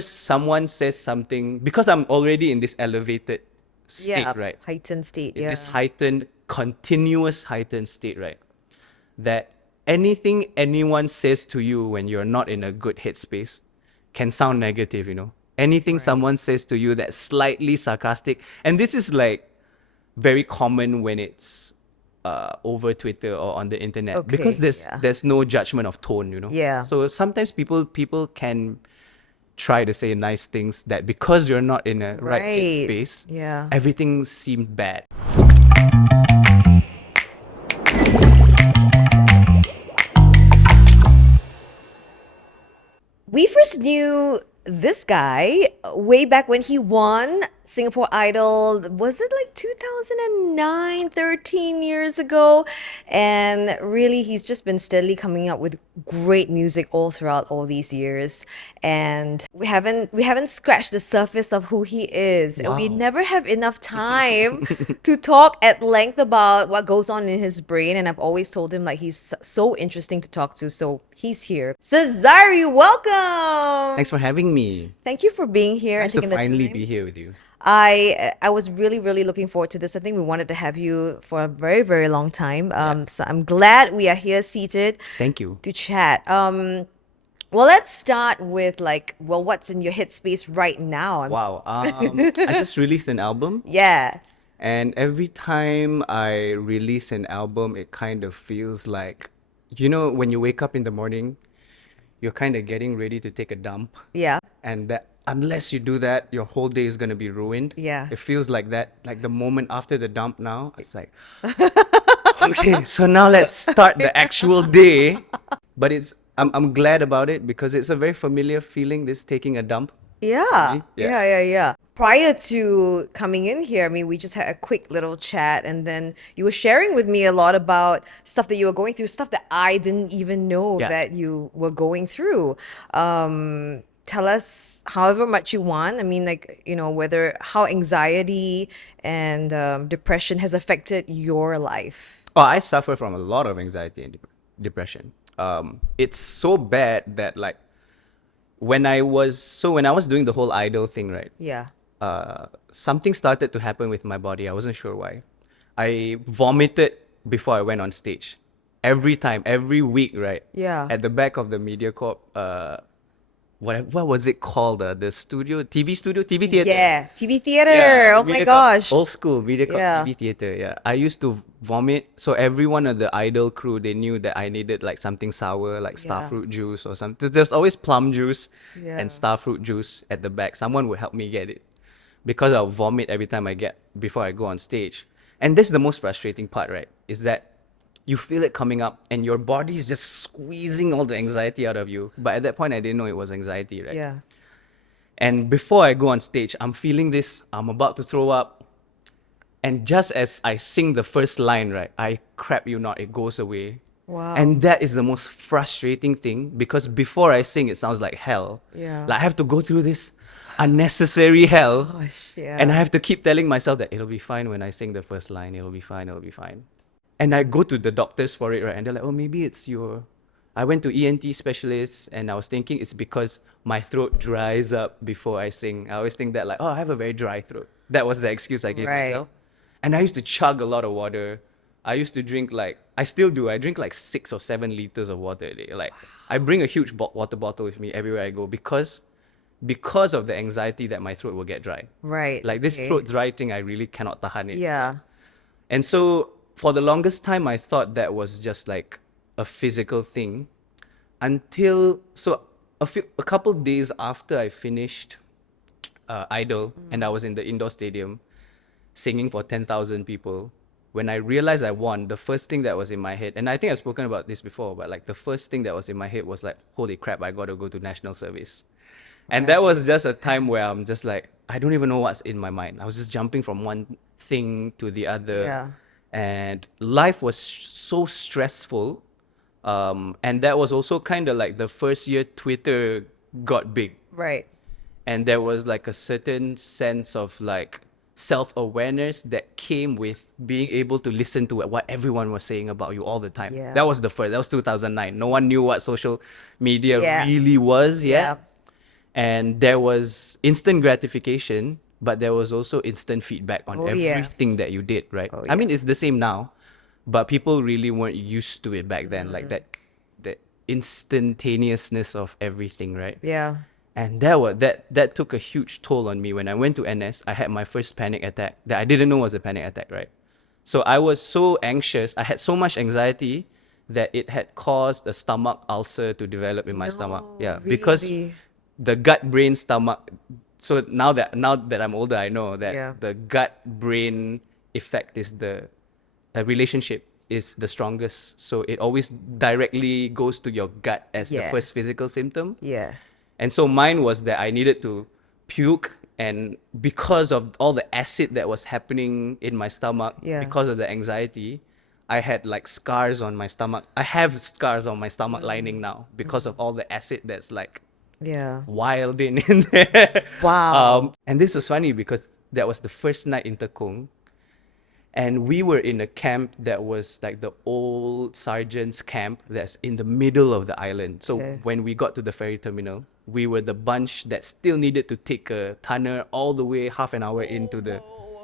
someone says something, because I'm already in this elevated state, Yeah, right? heightened state. In Yeah. this heightened, continuous heightened state, right? That anything anyone says to you when you're not in a good headspace can sound negative, you know? Anything Right. someone says to you that's slightly sarcastic, and this is like very common when it's over Twitter or on the internet, because Okay. there's Yeah. there's no judgment of tone, you know. Yeah. So sometimes people can try to say nice things that because you're not in a right Right. headspace, Yeah. everything seemed bad. We first knew this guy way back when he won Singapore Idol. Was it like 2009, 13 years ago? And really, he's just been steadily coming up with great music all throughout all these years. And we haven't scratched the surface of who he is. And we Wow. never have enough time to talk at length about what goes on in his brain. And I've always told him like he's so interesting to talk to. So he's here. Sezairi, welcome. Thanks for having me. Thank you for being here and Nice to taking the finally time. be here with you. I was really looking forward to this. I think we wanted to have you for a very long time. Yeah. So I'm glad we are here seated Thank you. to chat. Well, let's start with like, well, what's in your headspace right now? Wow. I just released an album, Yeah. and every time I release an album, it kind of feels like, you know, when you wake up in the morning, you're kind of getting ready to take a dump, Yeah. and that unless you do that, your whole day is gonna be ruined. Yeah. It feels like that, like the moment after the dump. Now it's like, okay, so now let's start the actual day. But I'm glad about it because it's a very familiar feeling, this taking a dump for Yeah, me. Yeah. yeah. Prior to coming in here, I mean, we just had a quick little chat, and then you were sharing with me a lot about stuff that you were going through, stuff that I didn't even know Yeah. that you were going through. Tell us however much you want. I mean, like, you know, whether how anxiety and depression has affected your life. Oh, I suffer from a lot of anxiety and depression. It's so bad that like when I was doing the whole idol thing, right? Yeah. Something started to happen with my body. I wasn't sure why. I vomited before I went on stage. Every time, every week, right? Yeah. At the back of the MediaCorp, what was it called? The studio, TV studio, TV theater. Yeah, TV theater. Yeah, Oh my MediaCorp, gosh. old school MediaCorp Yeah. TV theater. Yeah, I used to vomit. So everyone of the idol crew, they knew that I needed like something sour, like Yeah. starfruit juice or something. There's always plum juice Yeah. and starfruit juice at the back. Someone would help me get it because I'll vomit every time before I go on stage. And this is the most frustrating part, right? Is that you feel it coming up and your body is just squeezing all the anxiety out of you. But at that point, I didn't know it was anxiety, right? Yeah. And before I go on stage, I'm feeling this, I'm about to throw up. And just as I sing the first line, right, I crap you not, it goes away. Wow. And that is the most frustrating thing because before I sing, it sounds like hell. Yeah. Like I have to go through this unnecessary hell. Gosh, yeah. And I have to keep telling myself that it'll be fine when I sing the first line, it'll be fine, it'll be fine. And I go to the doctors for it, right? And they're like, oh, maybe it's your. I went to ENT specialist and I was thinking it's because my throat dries up before I sing. I always think that, like, oh, I have a very dry throat. That was the excuse I gave Right. myself. And I used to chug a lot of water. I used to drink like, I still do. I drink like 6 or 7 liters of water a day. Like, I bring a huge water bottle with me everywhere I go because of the anxiety that my throat will get dry. Right. Like this okay. throat dry thing, I really cannot tahan it. Yeah. And so for the longest time, I thought that was just like a physical thing until, so a couple days after I finished Idol and I was in the indoor stadium singing for 10,000 people, when I realized I won, the first thing that was in my head, and I think I've spoken about this before, but like the first thing that was in my head was like, holy crap, I got to go to national service. And that was just a time where I'm just like, I don't even know what's in my mind. I was just jumping from one thing to the other. Yeah. And life was so stressful. And that was also kind of like the first year Twitter got big. Right. And there was like a certain sense of like self-awareness that came with being able to listen to what everyone was saying about you all the time. Yeah. That was the first. That was 2009. No one knew what social media Yeah. really was yet. Yeah. And there was instant gratification, but there was also instant feedback on Oh, yeah. everything that you did, right? Oh, I mean, yeah. it's the same now, but people really weren't used to it back then, like that instantaneousness of everything, right? Yeah. And that took a huge toll on me. When I went to NS, I had my first panic attack that I didn't know was a panic attack, right? So I was so anxious, I had so much anxiety that it had caused a stomach ulcer to develop in my stomach. Yeah, because Really? the gut brain stomach. So now that I'm older, I know that Yeah. the gut brain effect is the relationship is the strongest. So it always directly goes to your gut as the Yeah. first physical symptom. Yeah. And so mine was that I needed to puke, and because of all the acid that was happening in my stomach, Yeah. because of the anxiety, I had like scars on my stomach. I have scars on my stomach lining now because of all the acid that's like Yeah. wild in there. Wow. And this was funny because that was the first night in Tekong. And we were in a camp that was like the old sergeant's camp that's in the middle of the island. So Okay. when we got to the ferry terminal, we were the bunch that still needed to take a tunnel all the way half an hour into the...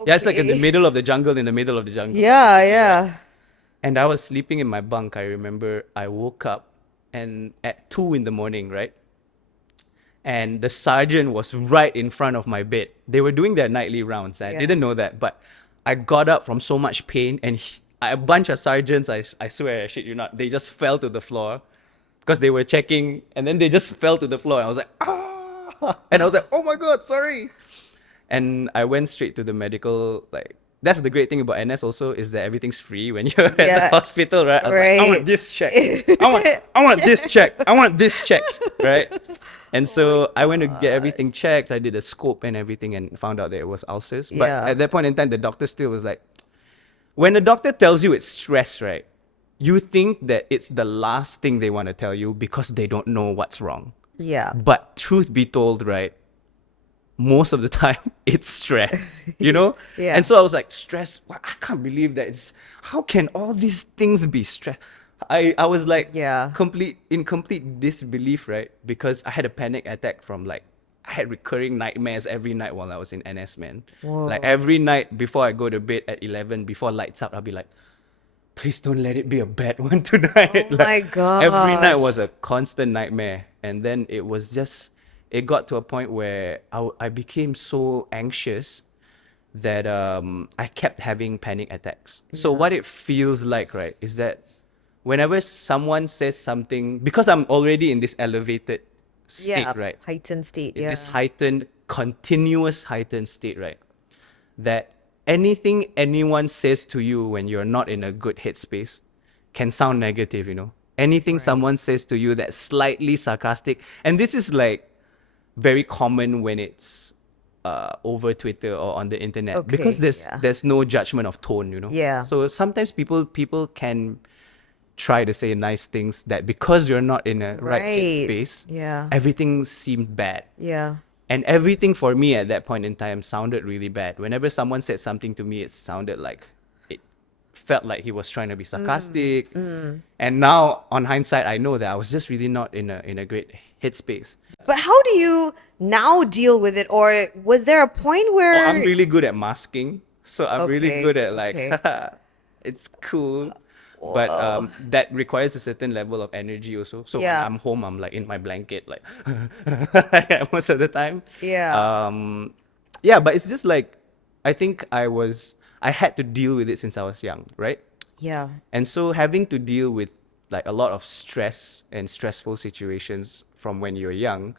Yeah, it's like in the okay. middle of the jungle, in the middle of the jungle. Yeah, yeah. And I was sleeping in my bunk. I remember I woke up and at 2 in the morning, right? And the sergeant was right in front of my bed. They were doing their nightly rounds. I Yeah. didn't know that, but I got up from so much pain, and a bunch of sergeants, I swear, I shit you not, they just fell to the floor because they were checking, and then they just fell to the floor. And I was like, ah! And I was like, oh my God, sorry. And I went straight to the medical, like, that's the great thing about NS also, is that everything's free when you're at Yeah. the hospital, right? I was like, I Right. want this check. I want this check. I want this check, right? And so I went to get everything checked. I did a scope and everything and found out that it was ulcers. But Yeah. at that point in time, the doctor still was like, when the doctor tells you it's stress, right? You think that it's the last thing they want to tell you because they don't know what's wrong. Yeah. But truth be told, right? Most of the time, it's stress, you know? Yeah. And so I was like, stress? What? I can't believe that it's... How can all these things be stress? I was like Yeah. in complete disbelief, right? Because I had a panic attack from like... I had recurring nightmares every night while I was in NS, man. Whoa. Like every night before I go to bed at 11, before lights out, I'll be like, please don't let it be a bad one tonight. Oh Like, my every night gosh. was a constant nightmare. And then it was just... It got to a point where I became so anxious that I kept having panic attacks. So what it feels like, right, is that whenever someone says something, because I'm already in this elevated state, Yeah. right? Heightened state. In Yeah. this heightened, continuous heightened state, right? That anything anyone says to you when you're not in a good headspace can sound negative, you know? Anything Right. someone says to you that's slightly sarcastic, and this is like very common when it's over Twitter or on the internet, Okay, because yeah. there's no judgment of tone, you know? Yeah. So sometimes people can try to say nice things that because you're not in a right Right. headspace, Yeah. everything seemed bad. Yeah. And everything for me at that point in time sounded really bad. Whenever someone said something to me, it sounded like... It felt like he was trying to be sarcastic. And now, on hindsight, I know that I was just really not in a great headspace. But how do you now deal with it? Or was there a point where I'm really good at masking. So I'm really Okay, good at like, okay. it's cool. But that requires a certain level of energy also. So Yeah. when I'm home, I'm like in my blanket, like most of the time. Yeah. Yeah, but it's just like, I think I had to deal with it since I was young, right? Yeah. And so having to deal with like a lot of stress and stressful situations from when you're young,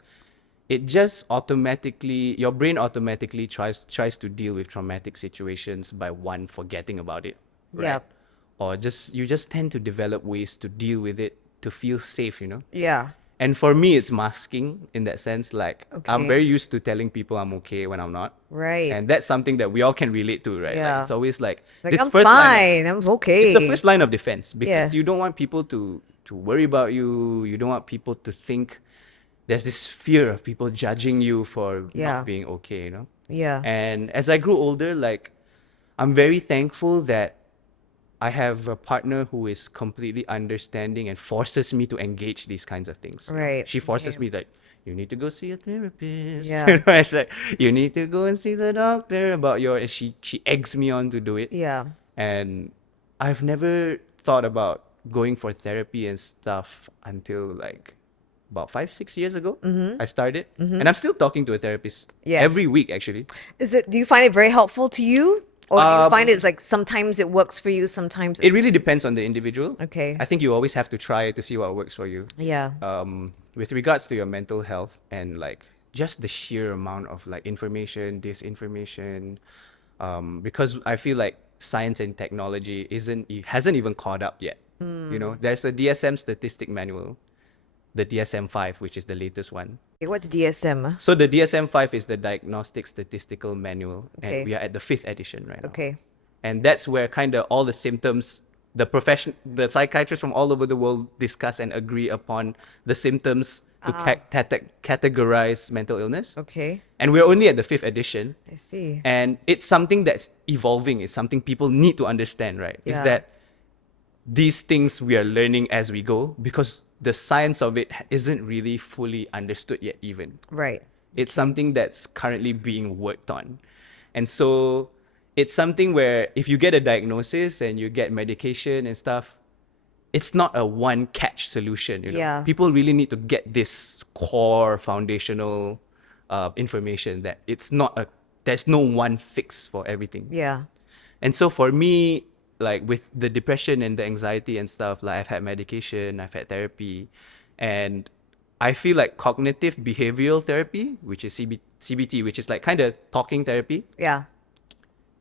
it just automatically, your brain automatically tries to deal with traumatic situations by one, forgetting about it, right? Yeah. Or you just tend to develop ways to deal with it to feel safe, you know? Yeah. And for me, it's masking in that sense. Like, I'm Okay. very used to telling people I'm okay when I'm not. Right. And that's something that we all can relate to, right? Yeah. Like, it's always like, Like, this I'm first fine. I'm okay. it's the first line of defense, because Yeah. you don't want people to worry about you. You don't want people to think... There's this fear of people judging you for Yeah. not being okay, you know? Yeah. And as I grew older, like, I'm very thankful that I have a partner who is completely understanding and forces me to engage these kinds of things. You know? Right, She forces okay. me, like, you need to go see a therapist. Yeah. It's like, you need to go and see the doctor about your. And she eggs me on to do it. Yeah. And I've never thought about going for therapy and stuff until like about 5-6 years ago. I started, and I'm still talking to a therapist Yeah. every week actually. Do you find it very helpful to you? Or do you find Um, it's like sometimes it works for you, sometimes It really depends on the individual. Okay. I think you always have to try to see what works for you. Yeah. With regards to your mental health and like just the sheer amount of like information, disinformation, because I feel like science and technology hasn't even caught up yet. You know, there's a DSM statistic manual, the DSM-5, which is the latest one. Okay, what's DSM? So the DSM-5 is the Diagnostic Statistical Manual, Okay. and we are at the 5th edition right now. Okay. And that's where kind of all the symptoms, the psychiatrists from all over the world discuss and agree upon the symptoms to categorize mental illness. Okay. And we're only at the 5th edition. I see. And it's something that's evolving. It's something people need to understand, right? Is Yeah. that these things we are learning as we go, because the science of it isn't really fully understood yet even. Right. It's something that's currently being worked on. And so it's something where if you get a diagnosis and you get medication and stuff, it's not a one catch solution. You know? Yeah. People really need to get this core foundational information that there's no one fix for everything. Yeah. And so for me, like with the depression and the anxiety and stuff, like I've had medication, I've had therapy, and I feel like cognitive behavioral therapy, which is CBT, which is like kind of talking therapy, Yeah.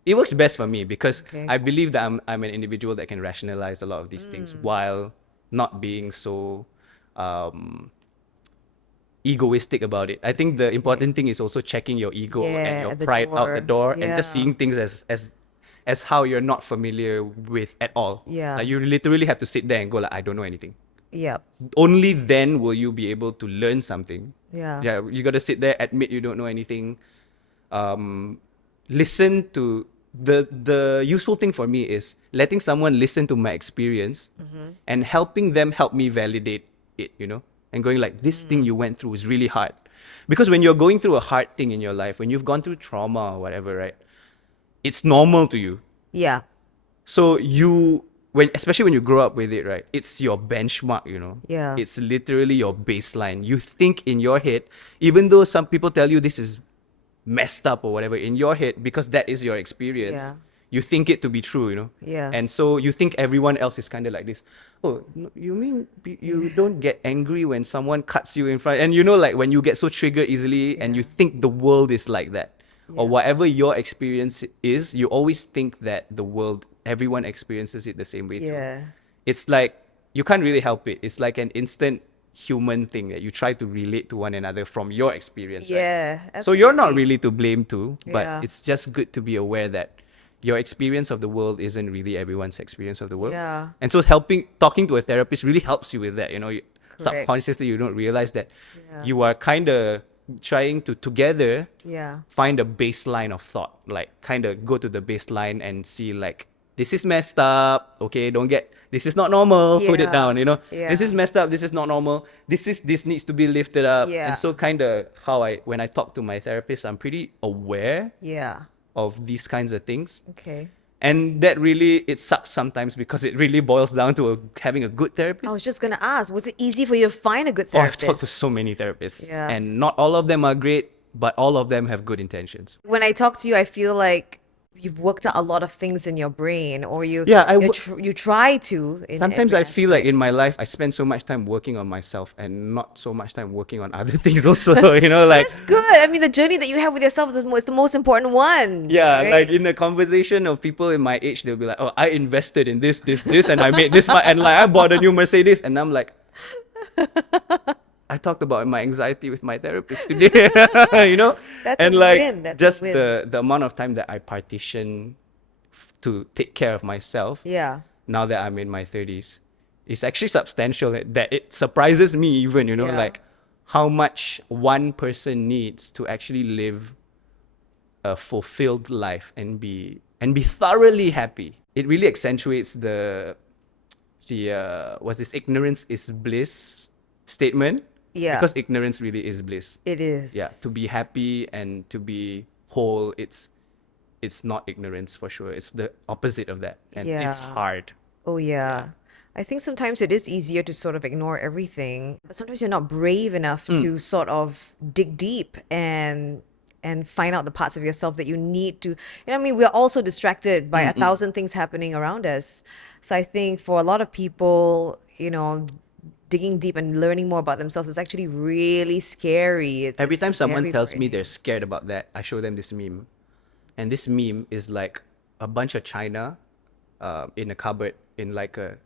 it works best for me because Okay. I believe that I'm an individual that can rationalize a lot of these things while not being so egoistic about it. I think the important thing is also checking your ego Yeah, and your at the pride out the door and just Yeah. seeing things as how you're not familiar with at all. Yeah. Like you literally have to sit there and go like, I don't know anything. Yeah. Only then will you be able to learn something. Yeah. Yeah, you got to sit there, admit you don't know anything. Listen to the useful thing for me is letting someone listen to my experience and helping them help me validate it, you know, and going like, this thing you went through is really hard. Because when you're going through a hard thing in your life, when you've gone through trauma or whatever, right, it's normal to you. Yeah. So especially when you grow up with it, right, it's your benchmark, you know. Yeah. It's literally your baseline. You think in your head, even though some people tell you this is messed up or whatever, in your head, because that is your experience, Yeah. you think it to be true, you know. Yeah. And so you think everyone else is kind of like this. Oh, no, you mean you don't get angry when someone cuts you in front? And you know, like when you get so triggered easily and you think the world is like that. Or whatever your experience is, you always think that everyone experiences it the same way too. Yeah. It's like, you can't really help it. It's like an instant human thing that you try to relate to one another from your experience. Right? Yeah. So you're not absolutely. really to blame too, but Yeah. it's just good to be aware that your experience of the world isn't really everyone's experience of the world. Yeah. And so talking to a therapist really helps you with that. You know, subconsciously you don't realize that Yeah. you are kind of trying to together Yeah. find a baseline of thought, like kind of go to the baseline and see like, this is messed up, okay, this is not normal, put it Yeah. down, you know. Yeah. This is messed up, this is not normal, this needs to be lifted up. Yeah. And so kind of when I talk to my therapist, I'm pretty aware Yeah. of these kinds of things. Okay. And that really, it sucks sometimes because it really boils down to having a good therapist. I was just gonna ask, was it easy for you to find a good Oh, I've therapist? talked to so many therapists, Yeah. and not all of them are great, but all of them have good intentions. When I talk to you, I feel like you've worked out a lot of things in your brain, or you you try to. Sometimes I feel like in my life I spend so much time working on myself and not so much time working on other things also, you know, like that's good. I mean, the journey that you have with yourself is the most important one. yeah, right? like in a conversation of people in my age, they'll be like, oh, I invested in this, and I made this much, and like I bought a new Mercedes, and I'm like, I talked about my anxiety with my therapist today, you know? That's and a like win. That's a just win. the amount of time that I partition to take care of myself Yeah. now that I'm in my 30s is actually substantial, that it surprises me even, you know, Yeah. like how much one person needs to actually live a fulfilled life and be thoroughly happy. It really accentuates the what's this ignorance is bliss statement. Yeah. Because ignorance really is bliss. It is. Yeah, to be happy and to be whole, it's not ignorance for sure. It's the opposite of that, and it's Yeah. hard. Oh, yeah. I think sometimes it is easier to sort of ignore everything, but sometimes you're not brave enough to sort of dig deep and find out the parts of yourself that you need to. I mean, we're also distracted by a thousand things happening around us. So I think for a lot of people, digging deep and learning more about themselves is actually really scary. Every It's time someone very tells me they're frightening. scared about that, I show them this meme, and this meme is like a bunch of china, in a cupboard, in like a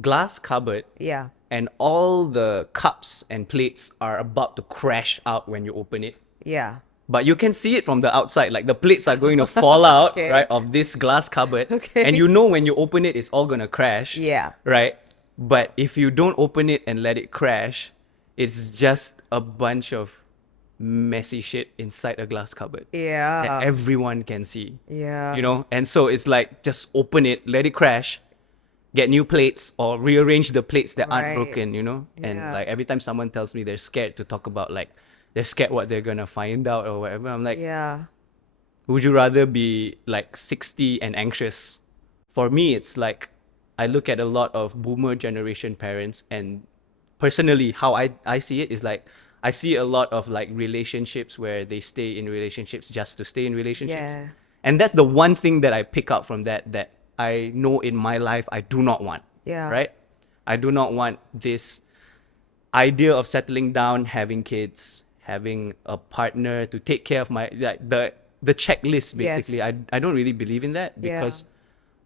glass cupboard, Yeah. and all the cups and plates are about to crash out when you open it. Yeah. But you can see it from the outside, like the plates are going to fall out, Okay. right, of this glass cupboard. Okay. And you know when you open it, it's all going to crash. Yeah. Right? But if you don't open it and let it crash, it's just a bunch of messy shit inside a glass cupboard that Yeah. everyone can see. Yeah. And so it's like, just open it, let it crash, get new plates or rearrange the plates that aren't Right. broken, And Yeah. like every time someone tells me they're scared to talk about, like, they're scared what they're gonna find out or whatever, I'm like, Yeah. would you rather be like 60 and anxious? For me, it's like, I look at a lot of boomer generation parents, and personally, how I see it is like, I see a lot of like relationships where they stay in relationships just to stay in relationships. Yeah. And that's the one thing that I pick up from that I know in my life I do not want. Yeah. Right? I do not want this idea of settling down, having kids, having a partner to take care of my, like, the checklist basically. Yes. I don't really believe in that, Yeah. because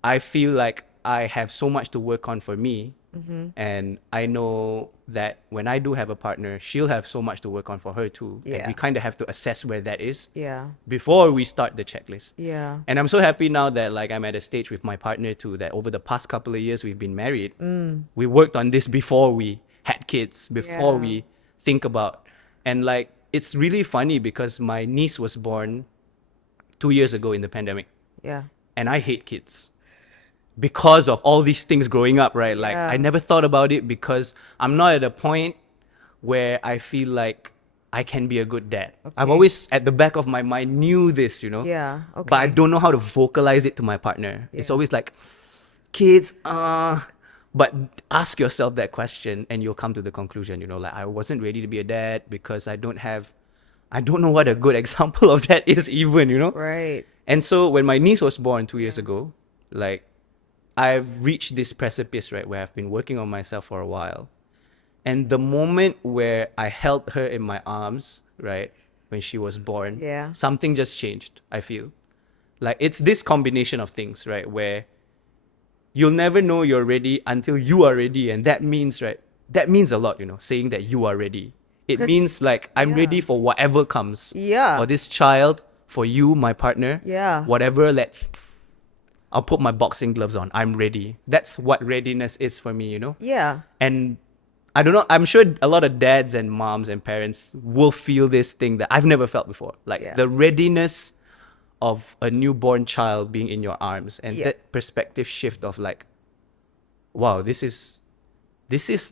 I feel like I have so much to work on for me. Mm-hmm. And I know that when I do have a partner, she'll have so much to work on for her too. And Yeah. we kind of have to assess where that is Yeah. before we start the checklist. Yeah. And I'm so happy now that like I'm at a stage with my partner too, that over the past couple of years we've been married. We worked on this before we had kids, before Yeah. we think about. And like, it's really funny because my niece was born 2 years ago in the pandemic, Yeah. and I hate kids because of all these things growing up, right? Like, Yeah. I never thought about it because I'm not at a point where I feel like I can be a good dad. I've Okay. always, at the back of my mind, knew this, Yeah. but I Okay. don't know how to vocalize it to my partner. It's Yeah. always like, kids, but ask yourself that question and you'll come to the conclusion, like, I wasn't ready to be a dad because I don't know what a good example of that is even, Right. And so when my niece was born 2 years ago, like, I've reached this precipice, right, where I've been working on myself for a while. And the moment where I held her in my arms, right, when she was born, Yeah. something just changed, I feel. Like, it's this combination of things, right, where you'll never know you're ready until you are ready. And that means, right, that means a lot, saying that you are ready. It 'Cause- means like, I'm yeah. ready for whatever comes. Yeah. For this child, for you, my partner. Yeah. Whatever, I'll put my boxing gloves on. I'm ready. That's what readiness is for me, Yeah. And I don't know, I'm sure a lot of dads and moms and parents will feel this thing that I've never felt before. Like, Yeah. the readiness of a newborn child being in your arms, and Yeah. that perspective shift of like, wow, this is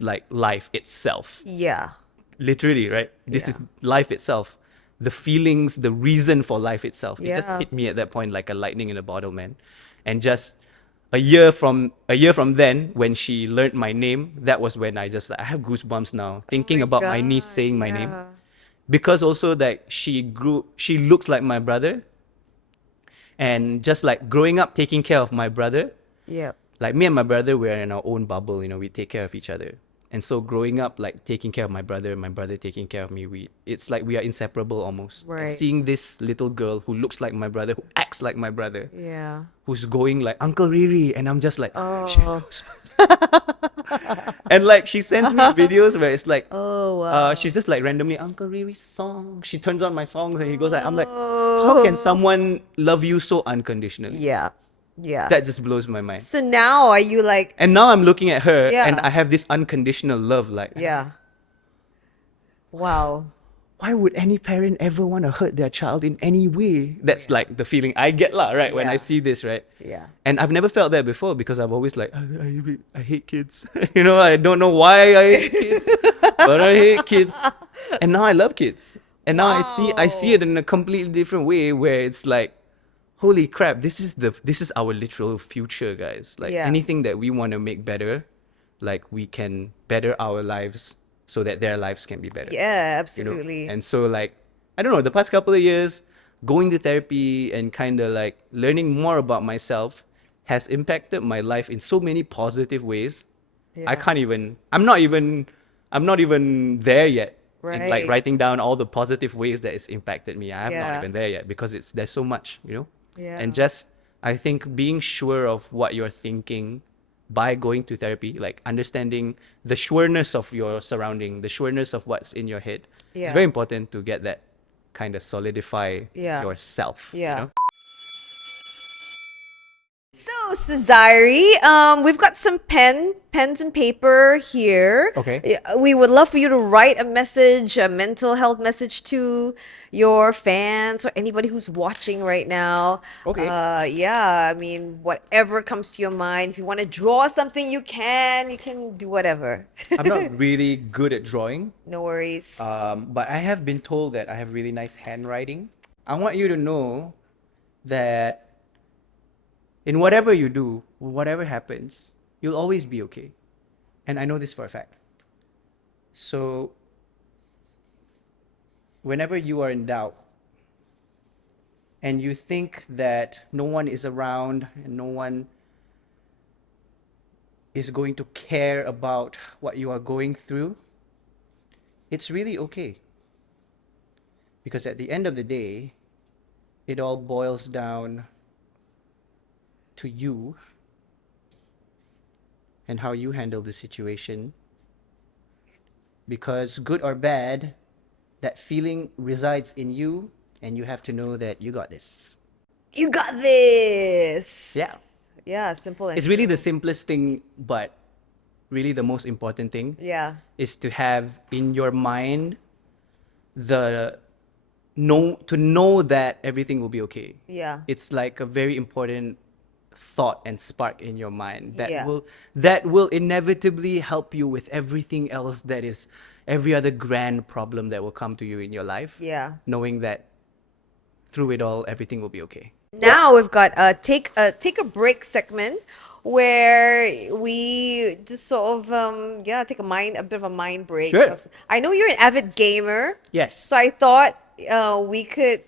like life itself. Yeah. Literally, right? This Yeah. is life itself. The feelings, the reason for life itself. It just Yeah. hit me at that point like a lightning in a bottle, man. And just a year from then, when she learned my name, that was when I have goosebumps now thinking my about my niece gosh, saying my name. yeah. Because also that she looks like my brother. And just like growing up taking care of my brother, Yeah. like me and my brother, we're in our own bubble, we take care of each other. And so growing up, like taking care of my brother taking care of me, it's like we are inseparable almost. And Right. seeing this little girl who looks like my brother, who acts like my brother, Yeah. who's going like, Uncle Riri, and I'm just like, Oh. and like she sends me videos where it's like, Oh, wow. she's just like randomly, Uncle Riri's song. She turns on my songs and he goes like, I'm like, Oh. how can someone love you so unconditionally? Yeah. Yeah. That just blows my mind. So now are you like, And now I'm looking at her Yeah. and I have this unconditional love, like, yeah. Wow. why would any parent ever want to hurt their child in any way? That's like the feeling I get lah, right? When I Yeah. see this, right? Yeah. And I've never felt that before because I've always like, I hate kids. You know, I don't know why I hate kids, but I hate kids. And now I love kids. And now I see it in a completely different way where it's like, holy crap, this is our literal future, guys. Like Yeah. anything that we want to make better, like we can better our lives so that their lives can be better. Yeah, You know? absolutely. And so like, I don't know, the past couple of years, going to therapy and kind of like learning more about myself has impacted my life in so many positive ways. I Yeah. can't even, I'm not even there yet. In like Right. writing down all the positive ways that it's impacted me. I have not Yeah. even there yet because there's so much, you know? Yeah. And just, I think being sure of what you're thinking by going to therapy, like understanding the sureness of your surrounding, the sureness of what's in your head. Yeah. It's very important to get that kind of solidify Yeah. yourself. Yeah. You know? So, Sezairi, we've got some pens and paper here. Okay. Yeah, we would love for you to write a message, a mental health message to your fans or anybody who's watching right now. Okay. Yeah, I mean, whatever comes to your mind. If you want to draw something, you can. You can do whatever. I'm not really good at drawing, No worries. but I have been told that I have really nice handwriting. I want you to know that in whatever you do, whatever happens, you'll always be okay. And I know this for a fact. So, whenever you are in doubt and you think that no one is around and no one is going to care about what you are going through, it's really okay. Because at the end of the day, it all boils down to you and how you handle the situation. Because good or bad, that feeling resides in you, and you have to know that you got this. You got this. Yeah. Yeah, simple and It's really the simplest thing, but really the most important thing yeah. is to have in your mind to know that everything will be okay. Yeah. It's like a very important thought and spark in your mind that Yeah. will inevitably help you with everything else, that is every other grand problem that will come to you in your life. Yeah. Knowing that through it all, everything will be okay. Now we've got a take a break segment where we just sort of take a bit of a mind break. Sure. I know you're an avid gamer. Yes. So I thought we could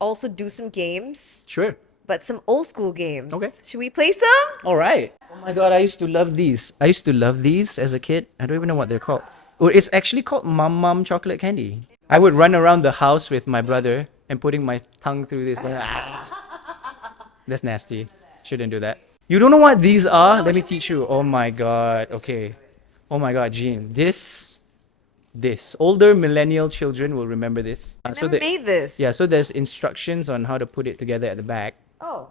also do some games, Sure. but some old school games. Okay. Should we play some? All right. Oh my God, I used to love these. I used to love these as a kid. I don't even know what they're called. Oh, it's actually called Mum chocolate candy. I would run around the house with my brother and putting my tongue through this. Going, "Ah." That's nasty. Shouldn't do that. You don't know what these are? Let me teach you. Oh my God. Okay. Oh my God, Jean. This. Older millennial children will remember this. I never made this. Yeah, so there's instructions on how to put it together at the back. Oh.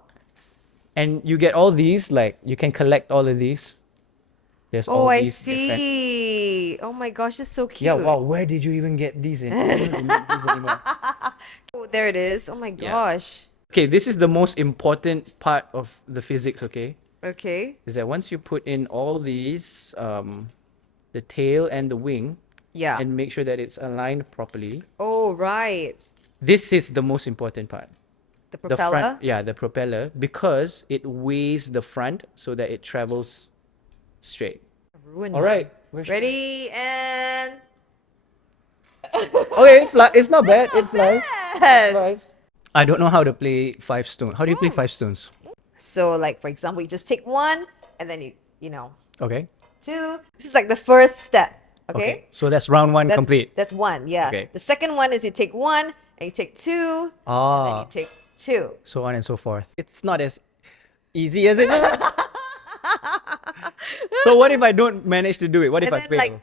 And you get all these, like, you can collect all of these. There's Oh, all I these different- see. Oh my gosh, this is so cute. Yeah, wow, where did you even get these in? I don't make these anymore. Oh, there it is. Oh my gosh. Okay, this is the most important part of the physics, okay? Okay. Is that once you put in all these, the tail and the wing, Yeah. and make sure that it's aligned properly, Oh, right. this is the most important part. The The propeller. front, yeah, the propeller, because it weighs the front so that it travels straight. Ruined All mine. right. Ready and Okay, it's not bad. It flies. bad. Flies. I don't know how to play five stones. How do you play five stones? So, like for example, you just take one, and then you know, Okay. two. This is like the first step. Okay. So that's round one That's, complete. That's one. Yeah. Okay. The second one is you take one, and you take two, and then you take two. So on and so forth. It's not as easy as it. So what if I don't manage to do it? What if And I then fail?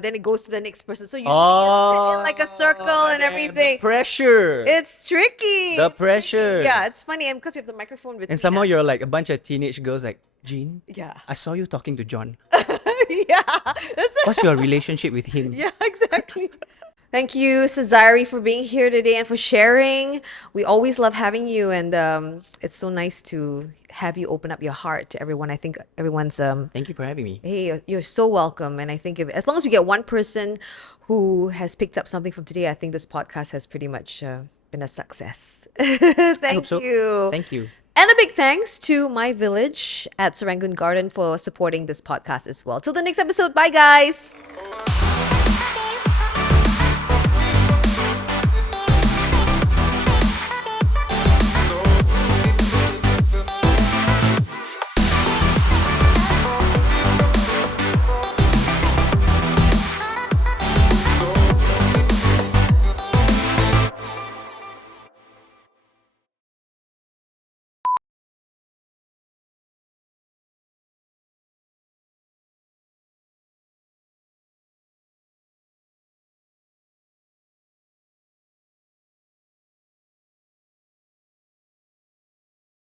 then it goes to the next person. So you sit in like a circle and everything. The pressure. It's tricky. The It's tricky. pressure. Yeah, it's funny. And because we have the microphone between And somehow us. you're like a bunch of teenage girls like, Jean, Yeah. I saw you talking to John. Yeah. That's What's your relationship with him? Yeah, exactly. Thank you, Sezairi, for being here today and for sharing. We always love having you, and it's so nice to have you open up your heart to everyone. I think everyone's Thank you for having me. hey, you're so welcome. And I think if, as long as we get one person who has picked up something from today, I think this podcast has pretty much been a success. I hope Thank so. you. Thank you. And a big thanks to my village at Serangoon Garden for supporting this podcast as well. Till the next episode. Bye, guys.